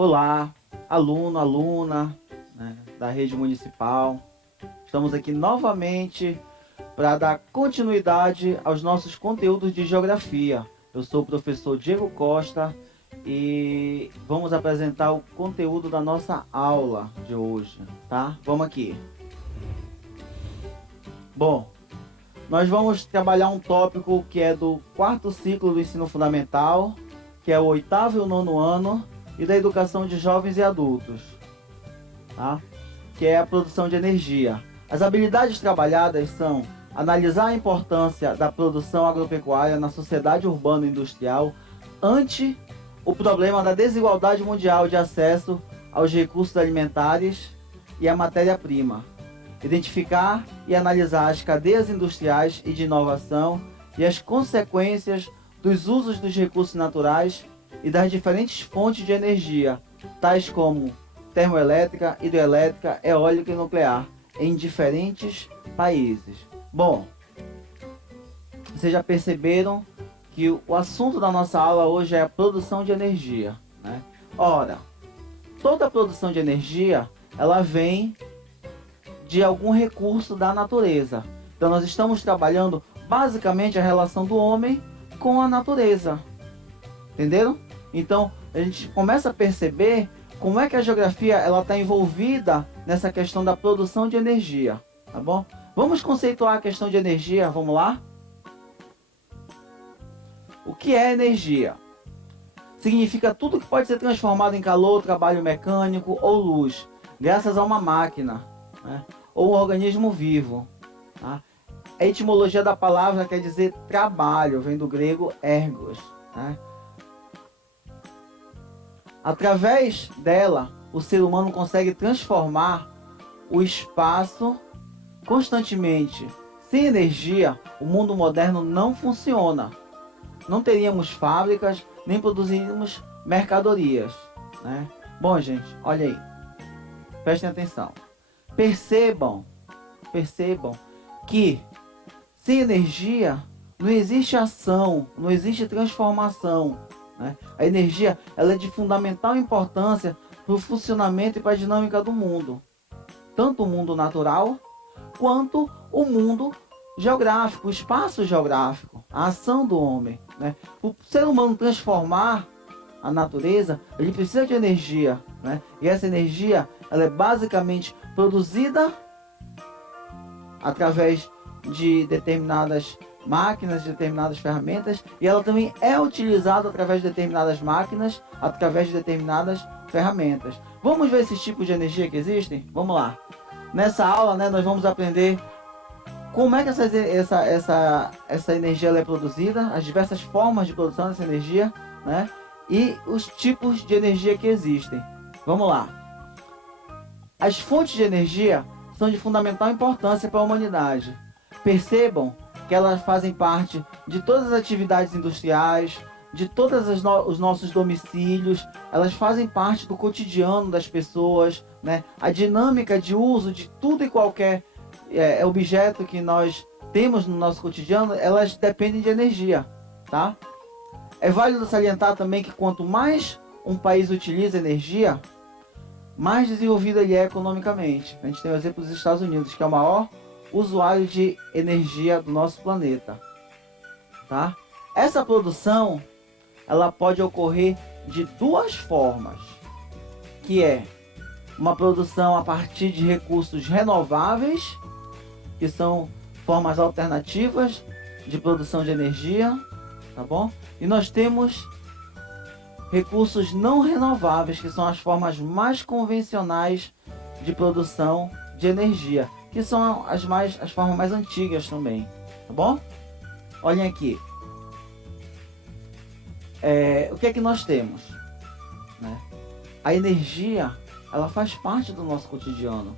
Olá, aluno, aluna, né, da rede municipal. Estamos aqui novamente para dar continuidade aos nossos conteúdos de geografia. Eu sou o professor Diego Costa e vamos apresentar o conteúdo da nossa aula de hoje, tá? Vamos aqui. Bom, nós vamos trabalhar um tópico que é do quarto ciclo do ensino fundamental, que é o oitavo e o nono ano, e da educação de jovens e adultos, tá? Que é a produção de energia. As habilidades trabalhadas são analisar a importância da produção agropecuária na sociedade urbano-industrial ante o problema da desigualdade mundial de acesso aos recursos alimentares e à matéria-prima. Identificar e analisar as cadeias industriais e de inovação e as consequências dos usos dos recursos naturais e das diferentes fontes de energia, tais como termoelétrica, hidrelétrica, eólica e nuclear, em diferentes países. Bom, vocês já perceberam que o assunto da nossa aula hoje é a produção de energia, né? Ora, toda produção de energia, ela vem de algum recurso da natureza. Então nós estamos trabalhando basicamente a relação do homem com a natureza. Entenderam? Então a gente começa a perceber como é que a geografia ela está envolvida nessa questão da produção de energia, tá bom? Vamos conceituar a questão de energia, vamos lá? O que é energia? Significa tudo que pode ser transformado em calor, trabalho mecânico ou luz, graças a uma máquina, né? Ou um organismo vivo, tá? A etimologia da palavra quer dizer trabalho, vem do grego ergos, né? Através dela, o ser humano consegue transformar o espaço constantemente. Sem energia, o mundo moderno não funciona. Não teríamos fábricas, nem produziríamos mercadorias, né? Bom, gente, olha aí. Prestem atenção. Percebam que sem energia não existe ação, não existe transformação, né? A energia ela é de fundamental importância para o funcionamento e para a dinâmica do mundo. Tanto o mundo natural, quanto o mundo geográfico, o espaço geográfico, a ação do homem, né? O ser humano transformar a natureza, ele precisa de energia, né? E essa energia ela é basicamente produzida através de determinadas máquinas, de determinadas ferramentas, e ela também é utilizada através de determinadas máquinas, através de determinadas ferramentas. Vamos ver esses tipos de energia que existem? Vamos lá. Nessa aula, né, nós vamos aprender como é que essa energia ela é produzida, as diversas formas de produção dessa energia, né, e os tipos de energia que existem. Vamos lá. As fontes de energia são de fundamental importância para a humanidade. Percebam que elas fazem parte de todas as atividades industriais, de todos os nossos domicílios, elas fazem parte do cotidiano das pessoas, né? A dinâmica de uso de tudo e qualquer objeto que nós temos no nosso cotidiano, elas dependem de energia, tá? É válido salientar também que quanto mais um país utiliza energia, mais desenvolvido ele é economicamente. A gente tem o exemplo dos Estados Unidos, que é o maior usuário de energia do nosso planeta, tá? Essa produção ela pode ocorrer de duas formas, que é uma produção a partir de recursos renováveis, que são formas alternativas de produção de energia, tá bom? E nós temos recursos não renováveis, que são as formas mais convencionais de produção de energia, que são as formas mais antigas também, tá bom? Olhem aqui. O que é que nós temos, né? A energia, ela faz parte do nosso cotidiano,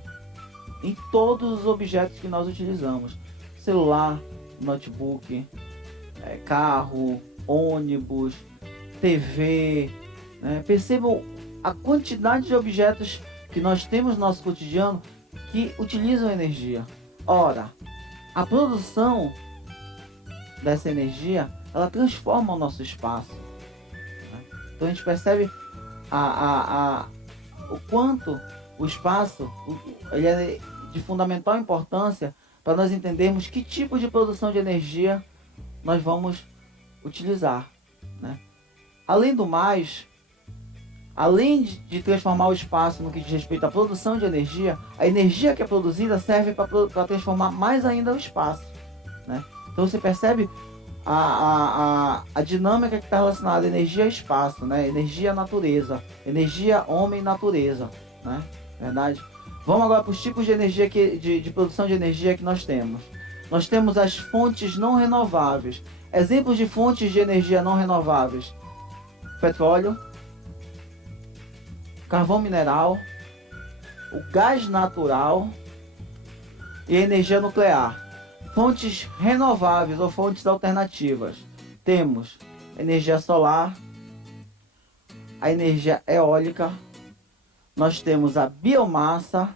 em todos os objetos que nós utilizamos. Celular, notebook, carro, ônibus, TV, né? Percebam a quantidade de objetos que nós temos no nosso cotidiano que utilizam energia. Ora, a produção dessa energia, ela transforma o nosso espaço, né? Então a gente percebe o quanto o espaço ele é de fundamental importância para nós entendermos que tipo de produção de energia nós vamos utilizar, né? Além do mais, além de transformar o espaço no que diz respeito à produção de energia, a energia que é produzida serve para transformar mais ainda o espaço, né? Então você percebe a dinâmica que está relacionada à energia e espaço, né? Energia natureza, energia homem e natureza, né? Verdade? Vamos agora para os tipos de energia de produção de energia que nós temos. Nós temos as fontes não renováveis. Exemplos de fontes de energia não renováveis: petróleo, carvão mineral, o gás natural e a energia nuclear. Fontes renováveis ou fontes alternativas: temos energia solar, a energia eólica, nós temos a biomassa,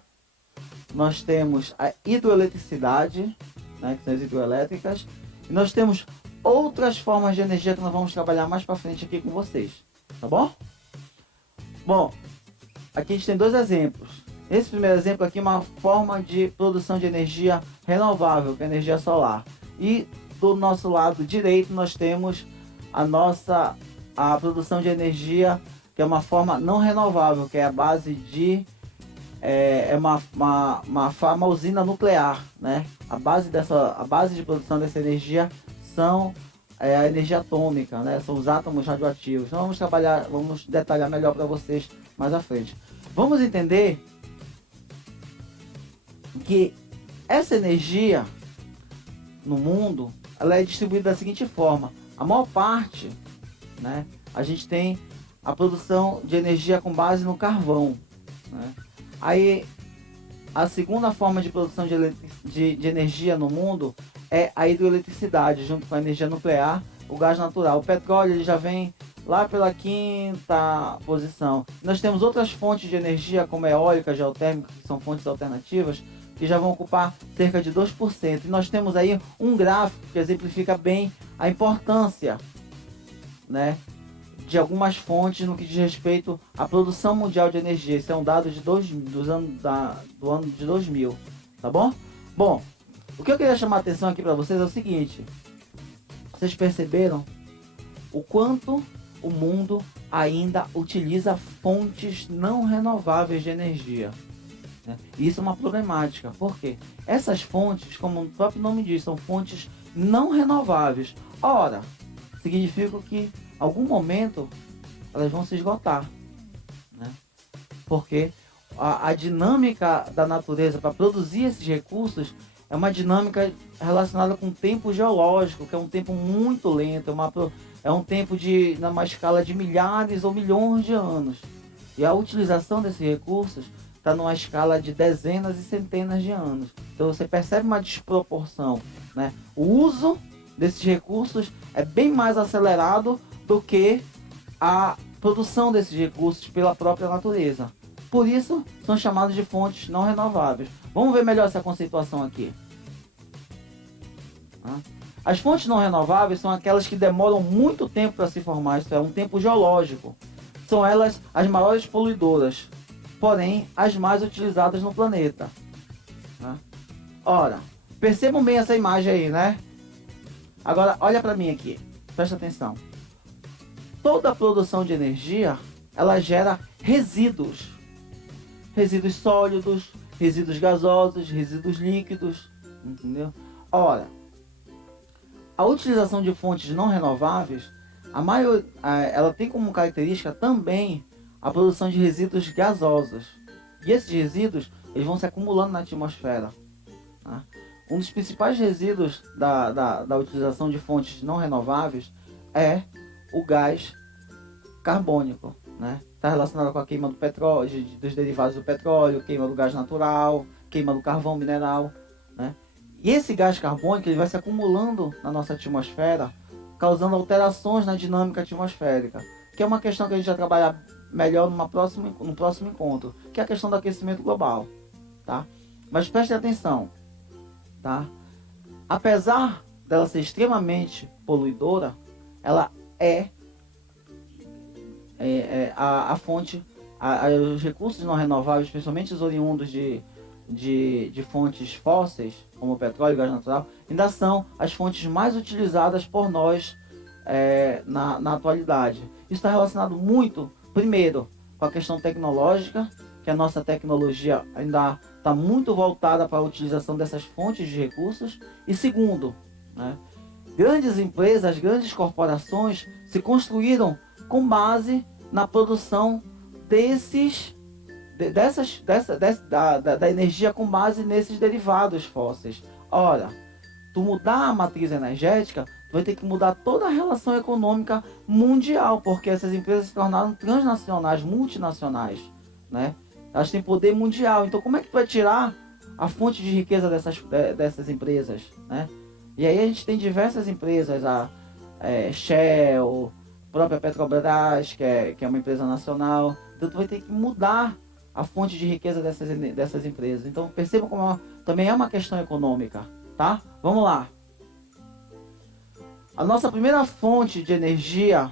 nós temos a hidroeletricidade, né, que são as hidroelétricas, e nós temos outras formas de energia que nós vamos trabalhar mais para frente aqui com vocês, tá bom? Bom, aqui a gente tem dois exemplos. Esse primeiro exemplo aqui é uma forma de produção de energia renovável, que é a energia solar. E do nosso lado direito nós temos a produção de energia, que é uma forma não renovável, que é a base de uma usina nuclear, né? A base de produção dessa energia são a energia atômica, né? São os átomos radioativos. Então vamos detalhar melhor para vocês mais à frente. Vamos entender que essa energia no mundo, ela é distribuída da seguinte forma: a maior parte, né, a gente tem a produção de energia com base no carvão, né? Aí a segunda forma de produção de energia no mundo é a hidroeletricidade, junto com a energia nuclear, o gás natural. O petróleo ele já vem lá pela quinta posição. Nós temos outras fontes de energia, como eólica, geotérmica, que são fontes alternativas, que já vão ocupar cerca de 2%. E nós temos aí um gráfico que exemplifica bem a importância, né, de algumas fontes no que diz respeito à produção mundial de energia. Esse é um dado do ano de 2000, tá bom? Bom, o que eu queria chamar a atenção aqui para vocês é o seguinte: vocês perceberam o quanto o mundo ainda utiliza fontes não renováveis de energia, né? E isso é uma problemática, porque essas fontes, como o próprio nome diz, são fontes não renováveis. Ora, significa que em algum momento elas vão se esgotar, né? Porque a dinâmica da natureza para produzir esses recursos é uma dinâmica relacionada com o tempo geológico, que é um tempo muito lento, é um tempo numa escala de milhares ou milhões de anos. E a utilização desses recursos está numa escala de dezenas e centenas de anos. Então você percebe uma desproporção, né? O uso desses recursos é bem mais acelerado do que a produção desses recursos pela própria natureza. Por isso, são chamados de fontes não renováveis. Vamos ver melhor essa conceituação aqui. As fontes não renováveis são aquelas que demoram muito tempo para se formar, isto é, um tempo geológico. São elas as maiores poluidoras, porém as mais utilizadas no planeta. Ora, percebam bem essa imagem aí, né? Agora, olha para mim aqui, presta atenção. Toda a produção de energia, ela gera resíduos. Resíduos sólidos, resíduos gasosos, resíduos líquidos, entendeu? Ora, a utilização de fontes não renováveis, ela tem como característica também a produção de resíduos gasosos. E esses resíduos, eles vão se acumulando na atmosfera, tá? Um dos principais resíduos da utilização de fontes não renováveis é o gás carbônico, né? Está relacionado com a queima do petróleo, dos derivados do petróleo, queima do gás natural, queima do carvão mineral, né? E esse gás carbônico ele vai se acumulando na nossa atmosfera, causando alterações na dinâmica atmosférica, que é uma questão que a gente vai trabalhar melhor no próximo encontro, que é a questão do aquecimento global, tá? Mas preste atenção, tá? Apesar dela ser extremamente poluidora, ela é a fonte, os recursos não renováveis, principalmente os oriundos de fontes fósseis, como o petróleo e gás natural, ainda são as fontes mais utilizadas por nós na atualidade. Isso está relacionado muito, primeiro, com a questão tecnológica, que a nossa tecnologia ainda está muito voltada para a utilização dessas fontes de recursos, e segundo, né, grandes empresas, grandes corporações se construíram com base na produção da energia com base nesses derivados fósseis. Ora, tu mudar a matriz energética, tu vai ter que mudar toda a relação econômica mundial, porque essas empresas se tornaram transnacionais, multinacionais, né? Elas têm poder mundial. Então, como é que tu vai tirar a fonte de riqueza dessas empresas, né? E aí a gente tem diversas empresas, a Shell, a própria Petrobras, que é uma empresa nacional. Então, tu vai ter que mudar a fonte de riqueza dessas empresas. Então, perceba como também é uma questão econômica, tá? Vamos lá. A nossa primeira fonte de energia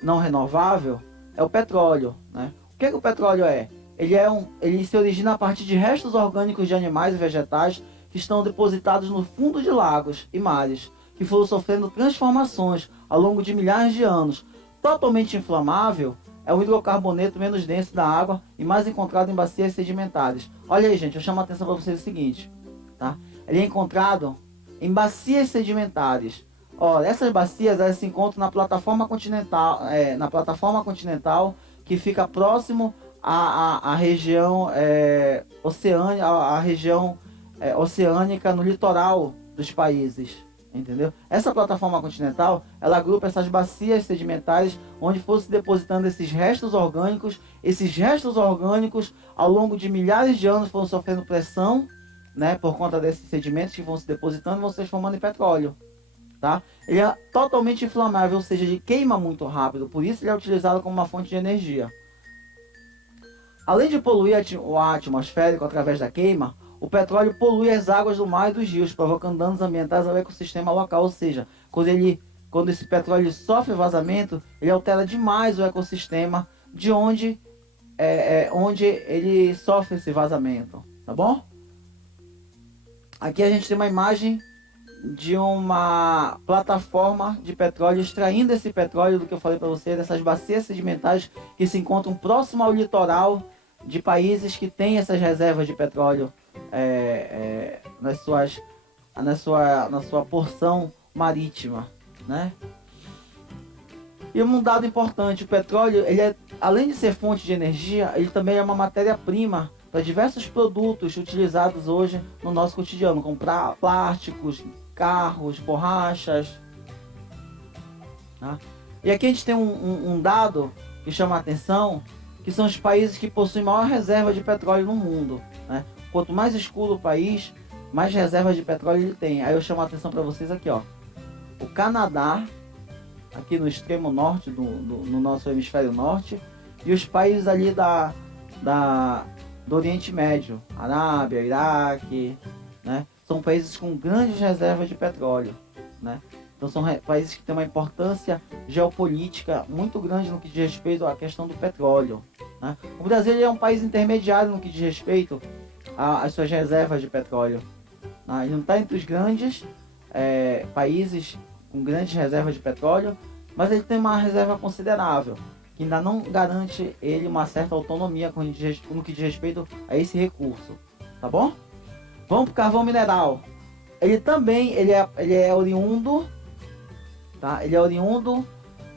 não renovável é o petróleo, né? O que o petróleo é? Ele se origina a partir de restos orgânicos de animais e vegetais que estão depositados no fundo de lagos e mares, que foram sofrendo transformações ao longo de milhares de anos. Totalmente inflamável, é o hidrocarboneto menos denso da água e mais encontrado em bacias sedimentares. Olha aí, gente, eu chamo a atenção para vocês o seguinte, tá? Ele é encontrado em bacias sedimentares. Ora, essas bacias elas se encontram na plataforma continental que fica próximo à região oceânica no litoral dos países, entendeu? Essa plataforma continental, ela agrupa essas bacias sedimentares onde foram se depositando esses restos orgânicos. Esses restos orgânicos, ao longo de milhares de anos, foram sofrendo pressão, né, por conta desses sedimentos que vão se depositando e vão se transformando em petróleo, tá? Ele é totalmente inflamável, ou seja, ele queima muito rápido, por isso ele é utilizado como uma fonte de energia. Além de poluir o ar atmosférico através da queima, o petróleo polui as águas do mar e dos rios, provocando danos ambientais ao ecossistema local. Ou seja, quando esse petróleo sofre vazamento, ele altera demais o ecossistema de onde ele sofre esse vazamento, tá bom? Aqui a gente tem uma imagem de uma plataforma de petróleo extraindo esse petróleo, do que eu falei para você, dessas bacias sedimentares que se encontram próximo ao litoral de países que têm essas reservas de petróleo na sua porção marítima, né? E um dado importante, o petróleo, além de ser fonte de energia, ele também é uma matéria-prima para diversos produtos utilizados hoje no nosso cotidiano, como plásticos, carros, borrachas, tá? E aqui a gente tem um dado que chama a atenção, que são os países que possuem maior reserva de petróleo no mundo, né? Quanto mais escuro o país, mais reservas de petróleo ele tem. Aí eu chamo a atenção para vocês aqui, ó. O Canadá, aqui no extremo norte, no nosso hemisfério norte, e os países ali do Oriente Médio, Arábia, Iraque, né? São países com grandes reservas de petróleo, né? Então são países que têm uma importância geopolítica muito grande no que diz respeito à questão do petróleo, né? O Brasil é um país intermediário no que diz respeito às suas reservas de petróleo, né? Ele não está entre os grandes países com grandes reservas de petróleo, mas ele tem uma reserva considerável, que ainda não garante ele uma certa autonomia no que diz respeito a esse recurso, tá bom? Vamos para o carvão mineral. Ele também é oriundo, tá? Ele é oriundo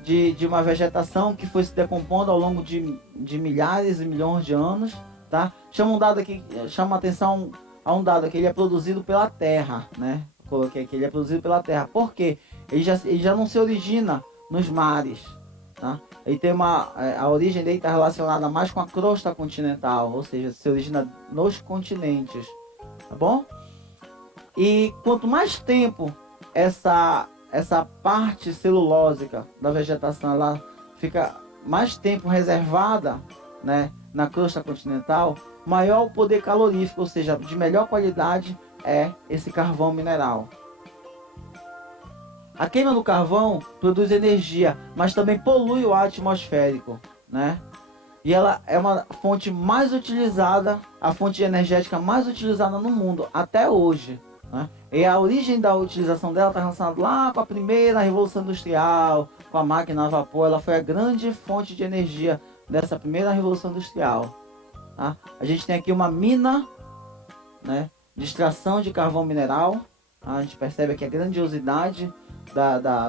de uma vegetação que foi se decompondo ao longo de milhares e milhões de anos, tá? Chama a atenção a um dado aqui, ele é produzido pela terra, né? Coloquei aqui, ele é produzido pela terra. Por quê? Ele já não se origina nos mares, tá? Ele tem a origem dele está relacionada mais com a crosta continental, ou seja, se origina nos continentes, tá bom? E quanto mais tempo essa parte celulósica da vegetação ela fica mais tempo reservada, né, na crosta continental, maior o poder calorífico, ou seja, de melhor qualidade é esse carvão mineral. A queima do carvão produz energia, mas também polui o ar atmosférico, né? E ela é uma fonte mais utilizada, a fonte energética mais utilizada no mundo até hoje, né? E a origem da utilização dela está relacionada lá com a primeira Revolução Industrial, com a máquina a vapor. Ela foi a grande fonte de energia dessa primeira Revolução Industrial, tá? A gente tem aqui uma mina, né, de extração de carvão mineral. A gente percebe aqui a grandiosidade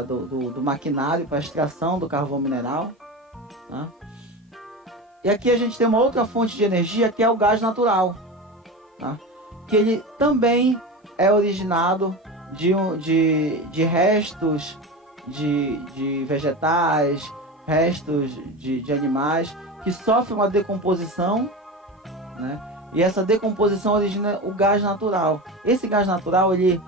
do maquinário para extração do carvão mineral, né? E aqui a gente tem uma outra fonte de energia, que é o gás natural, tá? Que ele também é originado de restos de vegetais, restos de animais que sofrem uma decomposição, né? E essa decomposição origina o gás natural. Esse gás natural ele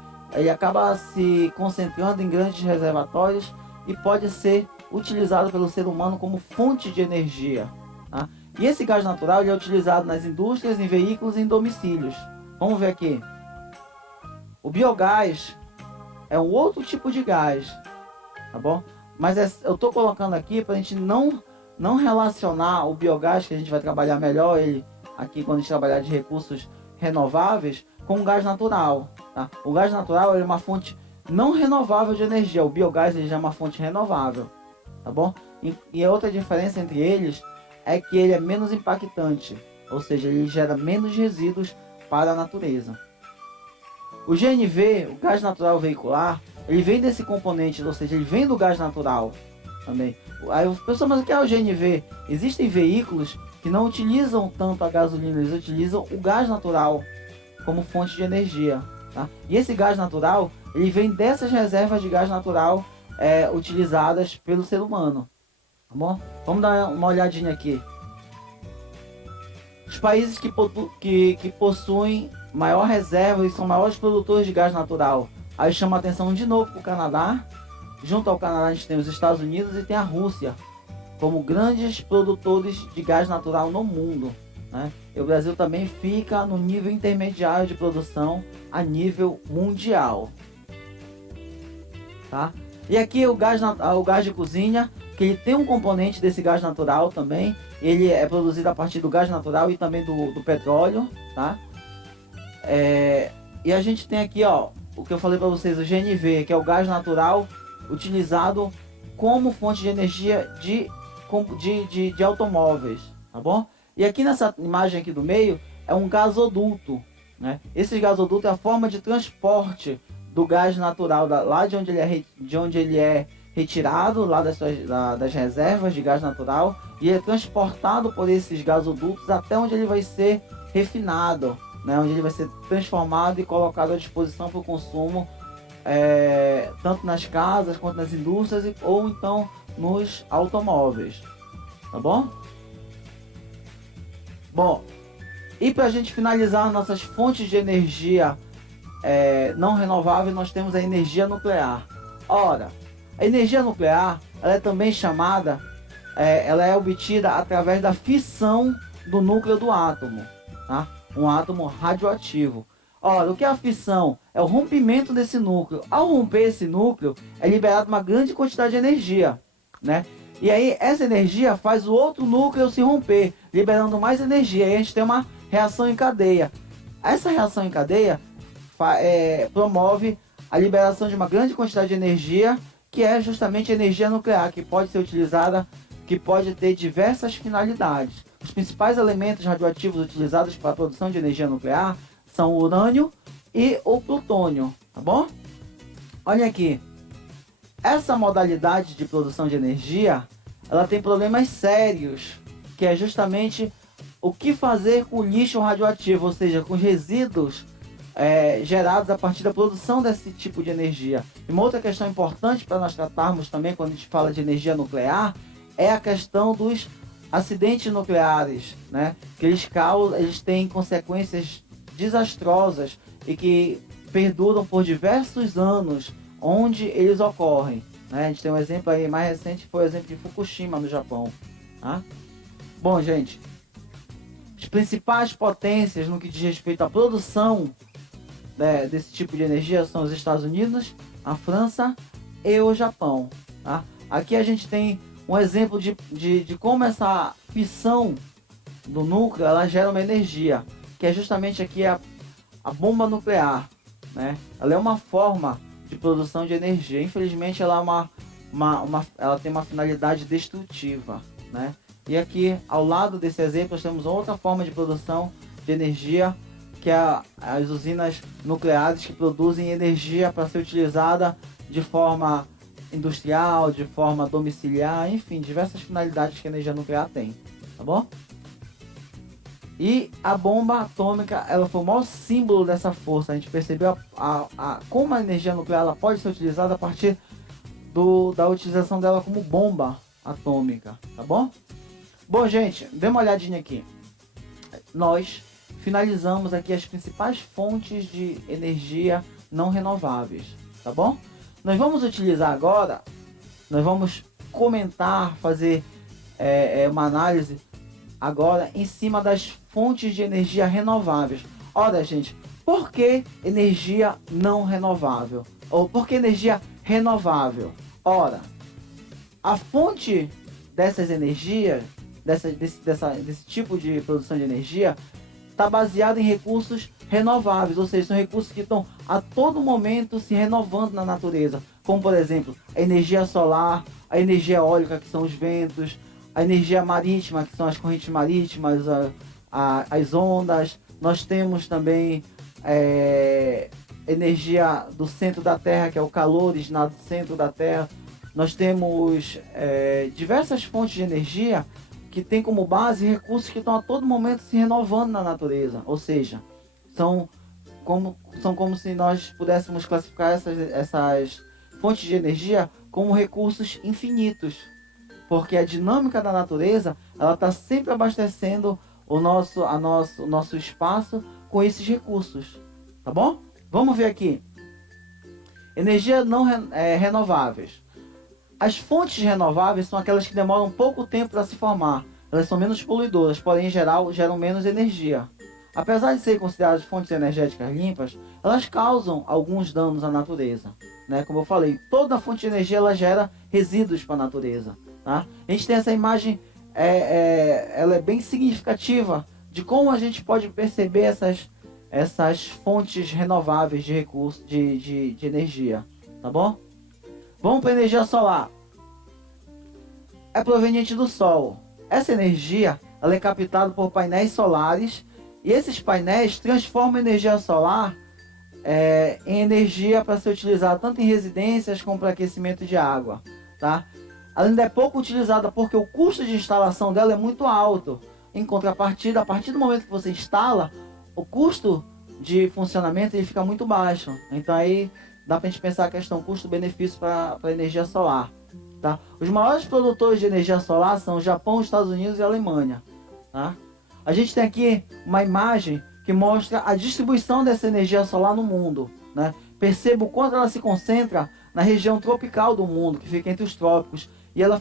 acaba se concentrando em grandes reservatórios e pode ser utilizado pelo ser humano como fonte de energia, tá? E esse gás natural ele é utilizado nas indústrias, em veículos e em domicílios. Vamos ver aqui. O biogás é um outro tipo de gás, tá bom? Mas eu estou colocando aqui para a gente não relacionar o biogás, que a gente vai trabalhar melhor ele aqui quando a gente trabalhar de recursos renováveis, com o gás natural, tá? O gás natural é uma fonte não renovável de energia. O biogás ele já é uma fonte renovável, tá bom? E a outra diferença entre eles é que ele é menos impactante, ou seja, ele gera menos resíduos para a natureza. O GNV, o gás natural veicular, ele vem desse componente, ou seja, ele vem do gás natural também. Aí o pessoal, mas o que é o GNV? Existem veículos que não utilizam tanto a gasolina, eles utilizam o gás natural como fonte de energia, tá? E esse gás natural, ele vem dessas reservas de gás natural utilizadas pelo ser humano, tá bom? Vamos dar uma olhadinha aqui. Os países que possuem maior reserva e são maiores produtores de gás natural. Aí chama a atenção de novo para o Canadá. Junto ao Canadá a gente tem os Estados Unidos e tem a Rússia como grandes produtores de gás natural no mundo, né? E o Brasil também fica no nível intermediário de produção a nível mundial, tá? E aqui o gás de cozinha, que ele tem um componente desse gás natural também. Ele é produzido a partir do gás natural e também do petróleo, tá? E a gente tem aqui, ó, o que eu falei para vocês, o GNV, que é o gás natural utilizado como fonte de energia de automóveis, tá bom? E aqui nessa imagem aqui do meio é um gasoduto, né? Esse gasoduto é a forma de transporte do gás natural lá de onde ele é retirado lá das reservas de gás natural, e é transportado por esses gasodutos até onde ele vai ser refinado, né? Onde ele vai ser transformado e colocado à disposição para o consumo, tanto nas casas quanto nas indústrias ou então nos automóveis, tá bom? Bom, e para a gente finalizar nossas fontes de energia não renovável, nós temos a energia nuclear. Ora, a energia nuclear, ela é também chamada, ela é obtida através da fissão do núcleo do átomo, tá? Um átomo radioativo. Ora, o que é a fissão? É o rompimento desse núcleo. Ao romper esse núcleo, é liberada uma grande quantidade de energia, né? E aí, essa energia faz o outro núcleo se romper, liberando mais energia. E a gente tem uma reação em cadeia. Essa reação em cadeia promove a liberação de uma grande quantidade de energia, que é justamente a energia nuclear, que pode ser utilizada, que pode ter diversas finalidades. Os principais elementos radioativos utilizados para a produção de energia nuclear são o urânio e o plutônio, tá bom? Olha aqui, essa modalidade de produção de energia, ela tem problemas sérios, que é justamente o que fazer com o lixo radioativo, ou seja, com os resíduos gerados a partir da produção desse tipo de energia. E uma outra questão importante para nós tratarmos também quando a gente fala de energia nuclear é a questão dos acidentes nucleares, né? Que eles têm consequências desastrosas e que perduram por diversos anos onde eles ocorrem, né? A gente tem um exemplo aí mais recente, que foi o exemplo de Fukushima no Japão, tá? Bom, gente, as principais potências no que diz respeito à produção desse tipo de energia são os Estados Unidos, a França e o Japão, tá? Aqui a gente tem um exemplo de como essa fissão do núcleo ela gera uma energia, que é justamente aqui a bomba nuclear, né? Ela é uma forma de produção de energia. Infelizmente ela ela tem uma finalidade destrutiva, né? E aqui ao lado desse exemplo nós temos outra forma de produção de energia, que é as usinas nucleares, que produzem energia para ser utilizada de forma industrial, de forma domiciliar, enfim, diversas finalidades que a energia nuclear tem, tá bom? E a bomba atômica, ela foi o maior símbolo dessa força. A gente percebeu como a energia nuclear ela pode ser utilizada a partir da utilização dela como bomba atômica, tá bom? Bom, gente, dê uma olhadinha aqui. Nós finalizamos aqui as principais fontes de energia não renováveis, tá bom? Nós vamos utilizar agora, nós vamos comentar, fazer uma análise agora em cima das fontes de energia renováveis. Ora, gente, por que energia não renovável? Ou por que energia renovável? Ora, a fonte dessas energias, desse tipo de produção de energia, está baseada em recursos renováveis, ou seja, são recursos que estão a todo momento se renovando na natureza, como por exemplo, a energia solar, a energia eólica, que são os ventos, a energia marítima, que são as correntes marítimas, as ondas. Nós temos também energia do centro da Terra, que é o calor originado do centro da Terra. Nós temos diversas fontes de energia que tem como base recursos que estão a todo momento se renovando na natureza, ou seja, são como se nós pudéssemos classificar essas fontes de energia como recursos infinitos, porque a dinâmica da natureza ela está sempre abastecendo o nosso espaço com esses recursos, tá bom? Vamos ver aqui. Energia não renováveis. As fontes renováveis são aquelas que demoram pouco tempo para se formar. Elas são menos poluidoras, porém em geral geram menos energia. Apesar de serem consideradas fontes energéticas limpas, elas causam alguns danos à natureza, né? Como eu falei, toda fonte de energia ela gera resíduos para a natureza, tá? A gente tem essa imagem, ela é bem significativa de como a gente pode perceber essas fontes renováveis de recursos de energia, tá bom? Vamos para a energia solar. É proveniente do Sol. Essa energia ela é captada por painéis solares e esses painéis transformam a energia solar em energia para ser utilizada tanto em residências como para aquecimento de água, tá? Ela ainda é pouco utilizada porque o custo de instalação dela é muito alto. Em contrapartida, a partir do momento que você instala, o custo de funcionamento ele fica muito baixo. Então aí dá para a gente pensar a questão custo-benefício para a energia solar, tá? Os maiores produtores de energia solar são o Japão, Estados Unidos e a Alemanha, tá? A gente tem aqui uma imagem que mostra a distribuição dessa energia solar no mundo, né? Perceba o quanto ela se concentra na região tropical do mundo, que fica entre os trópicos, e ela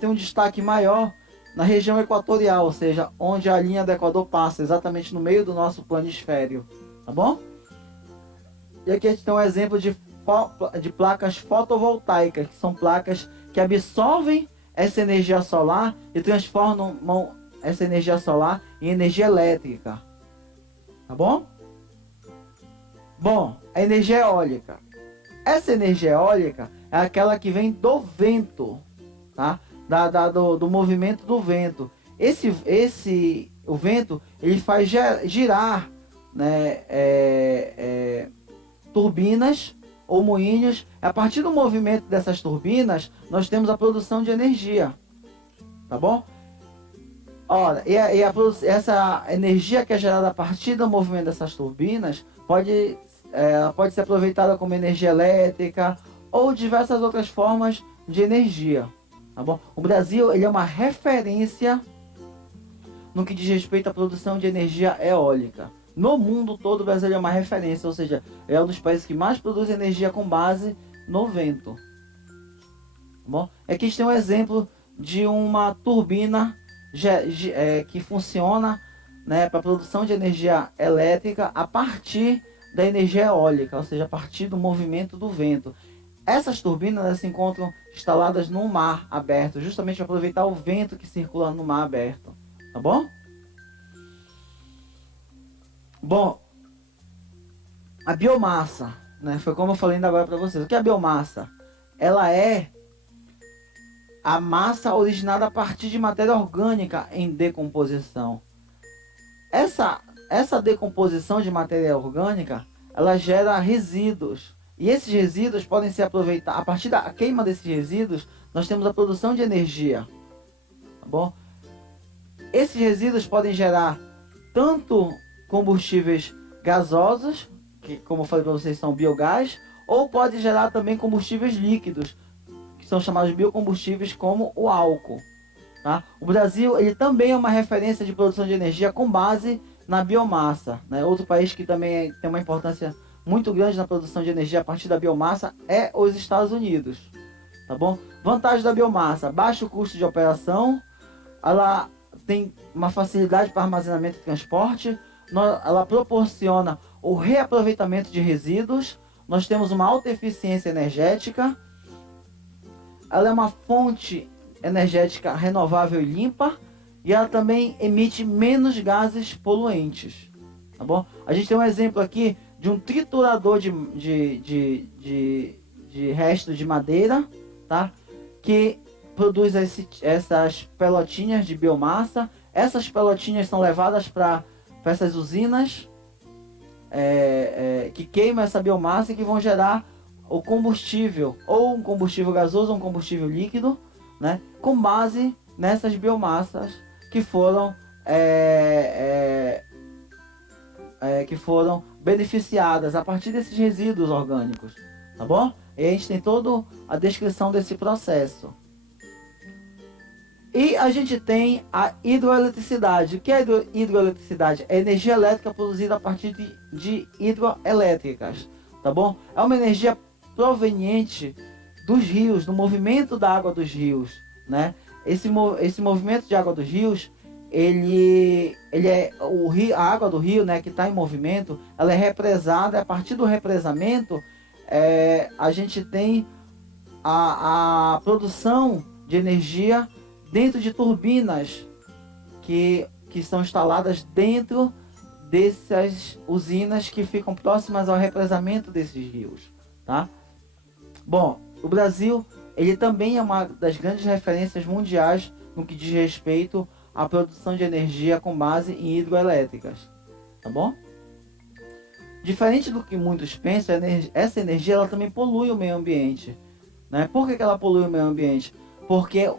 tem um destaque maior na região equatorial, ou seja, onde a linha do Equador passa, exatamente no meio do nosso planisfério, tá bom? E aqui a gente tem um exemplo de placas fotovoltaicas, que são placas que absorvem essa energia solar e transformam essa energia solar em energia elétrica, tá bom? Bom, a energia eólica. Essa energia eólica é aquela que vem do vento, tá? Do movimento do vento. O vento ele faz girar, né, turbinas ou moinhos. A partir do movimento dessas turbinas, nós temos a produção de energia, tá bom? Ora, essa energia que é gerada a partir do movimento dessas turbinas pode ser aproveitada como energia elétrica ou diversas outras formas de energia, tá bom? O Brasil ele é uma referência no que diz respeito à produção de energia eólica. No mundo todo, o Brasil é uma referência, ou seja, é um dos países que mais produz energia com base no vento. Tá bom? Aqui a gente tem um exemplo de uma turbina que funciona, né, para produção de energia elétrica a partir da energia eólica, ou seja, a partir do movimento do vento. Essas turbinas elas se encontram instaladas no mar aberto, justamente para aproveitar o vento que circula no mar aberto, tá bom? Bom, a biomassa, né, foi como eu falei ainda agora para vocês. O que é a biomassa? Ela é a massa originada a partir de matéria orgânica em decomposição. Essa decomposição de matéria orgânica, ela gera resíduos. E esses resíduos podem ser aproveitados. A partir da queima desses resíduos, nós temos a produção de energia. Tá bom? Esses resíduos podem gerar tanto combustíveis gasosos, que como eu falei para vocês são biogás, ou pode gerar também combustíveis líquidos, que são chamados de biocombustíveis, como o álcool. Tá? O Brasil ele também é uma referência de produção de energia com base na biomassa, né? Outro país que também tem uma importância muito grande na produção de energia a partir da biomassa é os Estados Unidos. Tá bom? Vantagem da biomassa: baixo custo de operação, ela tem uma facilidade para armazenamento e transporte, ela proporciona o reaproveitamento de resíduos, nós temos uma alta eficiência energética, ela é uma fonte energética renovável e limpa, e ela também emite menos gases poluentes, tá bom? A gente tem um exemplo aqui de um triturador de resto de madeira, tá? Que produz essas pelotinhas de biomassa. Essas pelotinhas são levadas para essas usinas que queimam essa biomassa e que vão gerar o combustível, ou um combustível gasoso ou um combustível líquido, né? Com base nessas biomassas que foram beneficiadas a partir desses resíduos orgânicos, tá bom? E a gente tem toda a descrição desse processo. E a gente tem a hidroeletricidade. O que é hidroeletricidade? É energia elétrica produzida a partir de hidroelétricas, tá bom? É uma energia proveniente dos rios, do movimento da água dos rios, né? Esse movimento de água dos rios, a água do rio, né, que está em movimento, ela é represada. A partir do represamento, a gente tem a produção de energia dentro de turbinas que estão instaladas dentro dessas usinas que ficam próximas ao represamento desses rios, tá? Bom, o Brasil ele também é uma das grandes referências mundiais no que diz respeito à produção de energia com base em hidroelétricas, tá bom? Diferente do que muitos pensam, essa energia ela também polui o meio ambiente, né? Por que ela polui o meio ambiente? Porque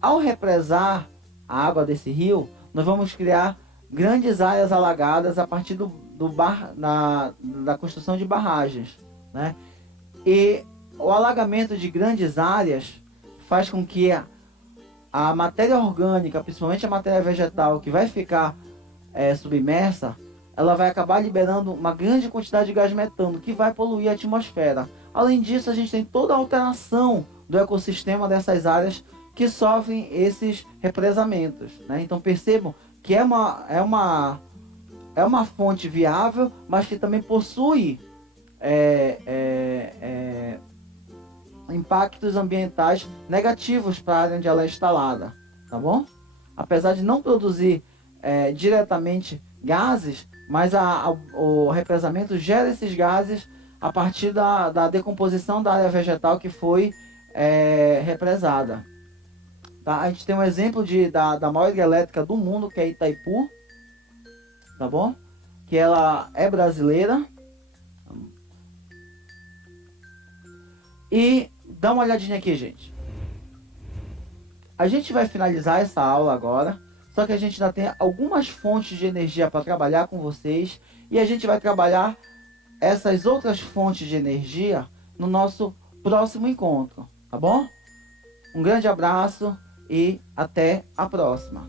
ao represar a água desse rio, nós vamos criar grandes áreas alagadas a partir da construção de barragens, né? E o alagamento de grandes áreas faz com que a matéria orgânica, principalmente a matéria vegetal que vai ficar submersa, ela vai acabar liberando uma grande quantidade de gás metano que vai poluir a atmosfera. Além disso, a gente tem toda a alteração do ecossistema dessas áreas que sofrem esses represamentos, né? Então percebam que é uma fonte viável, mas que também possui impactos ambientais negativos para a área onde ela é instalada, tá bom? Apesar de não produzir diretamente gases, mas o represamento gera esses gases a partir da decomposição da área vegetal que foi represada. Tá? A gente tem um exemplo da maior hidrelétrica do mundo, que é Itaipu, tá bom? Que ela é brasileira. E dá uma olhadinha aqui, gente. A gente vai finalizar essa aula agora, só que a gente ainda tem algumas fontes de energia para trabalhar com vocês, e a gente vai trabalhar essas outras fontes de energia no nosso próximo encontro, tá bom? Um grande abraço e até a próxima.